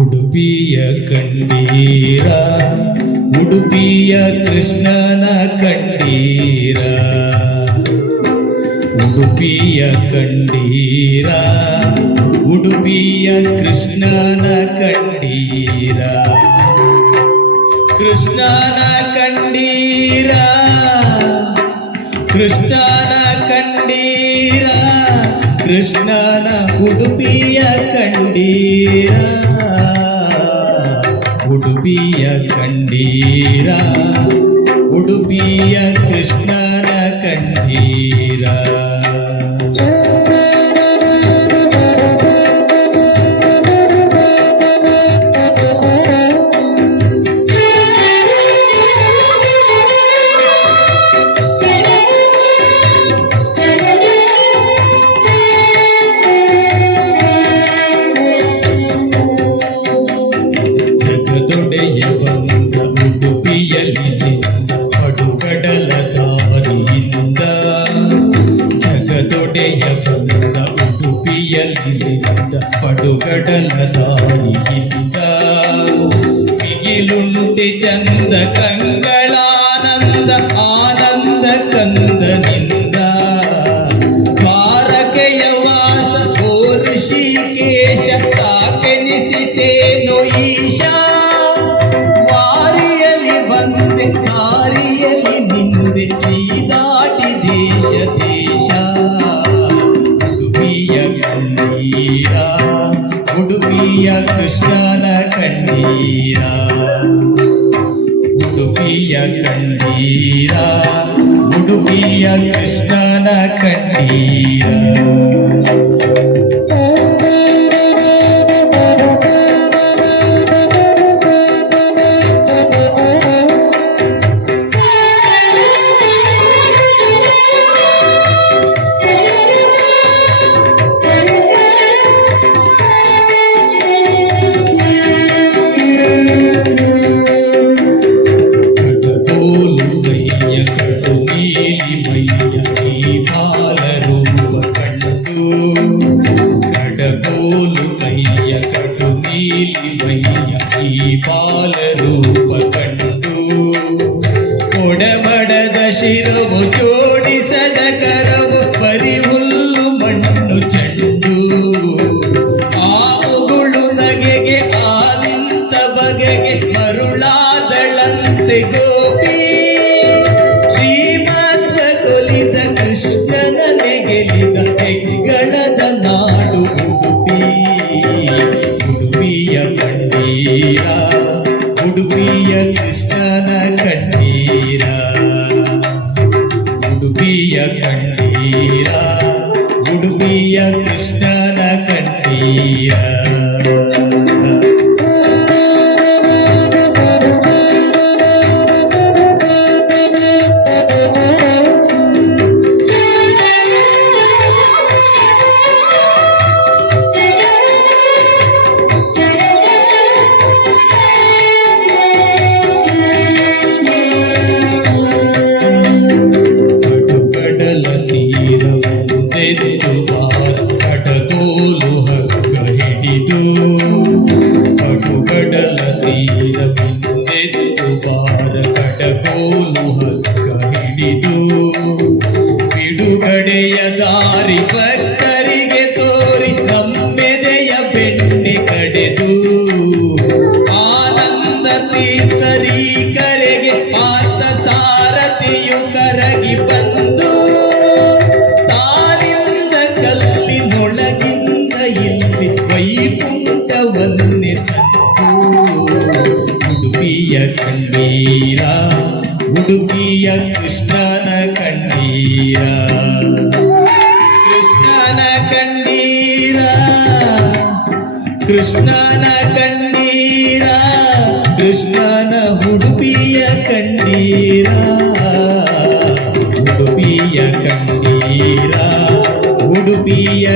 ಉಡುಪಿಯ ಕಂಡೀರ, ಉಡುಪಿಯ ಕೃಷ್ಣನ ಕಂಡೀರ, ಉಡುಪಿಯ ಕಂಡೀರ, ಉಡುಪಿಯ ಕೃಷ್ಣನ ಕಂಡೀರ, ಕೃಷ್ಣನ ಕಂಡೀರ, ಕೃಷ್ಣನ ಕಂಡೀರ, ಕೃಷ್ಣನ ಉಡುಪಿಯ ಕಂಡೀರ, ಉಡುಪಿಯ ಕಂಡೀರ, ಉಡುಪಿಯ ಕೃಷ್ಣನ ಕಂಡೀರ. ಪಡುಗಡಲ ದಾರಿಯಿಂದ ಜಗದೊಡೆಯ ಬಂದ ಉಡುಪಿಯಲ್ಲಿಂದ ಪಡುಗಡಲ ದಾರಿಯಿಂದ ಮಿಗಿಲುಂಟೆ ಚಂದ ಕಂಗಳಾನಂದ ಆನಂದ ಕಂದನಿಂದ ದ್ವಾರಕೆಯ ವಾಸ ಓ ಋಷಿಕೇಶ ಸಾಕೆನಿಸಿತೇನೋ ಈಶಾ ದಾರಿಯಲ್ಲಿ ನಿಂದೆ ದಾಟಿ ದೇಶ ದೇಶ. ಉಡುಪಿಯ ಕಂಡೀರ, ಉಡುಪಿಯ ಕೃಷ್ಣನ ಕಂಡೀರ, ಉಡುಪಿಯ ಕಂಡೀರ, ಉಡುಪಿಯ ಕೃಷ್ಣನ ಕಂಡೀರ. ಬಾಲರೂಪ ಕಂಡು ಕೊಡಬಡದ ಶಿರವು ಜೋಡಿಸದ ಕರವು ಬರಿ ಹುಲ್ಲು ಮಣ್ಣು ಚೆಂಡು ಆವುಗಳು ನಗೆಗೆ ಆನಿಂತ ಬಗೆಗೆ ಮರುಳಾದಳಂತೆ ಗೋಪಿ ಶ್ರೀಮಧ್ವಗೊಲಿದ ಕೃಷ್ಣನ ನೆಗೆಲಿದ ಹೆಗ್ಗಳದ ನಾಡು ಉಡುಪಿ. ಉಡುಪಿಯ ಕಂಡೀರ, ಉಡುಪಿಯ ಕೃಷ್ಣನ ಕಂಡೀರ, ಉಡುಪಿಯ ಕಂಡೀರ, ಉಡುಪಿಯ ಕೃಷ್ಣನ ಕಂಡೀರ. ಕಡಗೋಲು ಹಗ್ಗ ಹಿಡಿದು ಕಡುಗಡಲ ತೀರ ಬಿಂದೆತ್ತು ಬಾರ ಕಡಗೋಲು ಹಗ್ಗ ಹಿಡಿದು ಬಿಡುಗಡೆಯ ದಾರಿ ಭಕ್ತರಿಗೆ ತೋರಿ ನಮ್ಮೆದೆಯ ಬೆಣ್ಣೆ ಕಡೆದು ಆನಂದ ತೀರ್ಥರಿ ಕರೆಗೆ ಪಾತ ಸಾರಥಿಯು ಕರಗಿ ಬಂದು ಕಲ್ಲಿನೊಳಗಿಂದ ಇಲ್ಲಿ ವೈಕುಂಠವನ್ನೇ ತಂದು. ಉಡುಪಿಯ ಕಂಡೀರ, ಉಡುಪಿಯ ಕೃಷ್ಣನ ಕಂಡೀರ ಕೃಷ್ಣನ ಕಂಡೀರ ಕೃಷ್ಣನ ಕಂಡೀರ ಕೃಷ್ಣನ ಉಡುಪಿಯ ಕಂಡೀರ ಉಡುಪಿಯ ಕಂಡೀರ ಉಡುಪಿಯ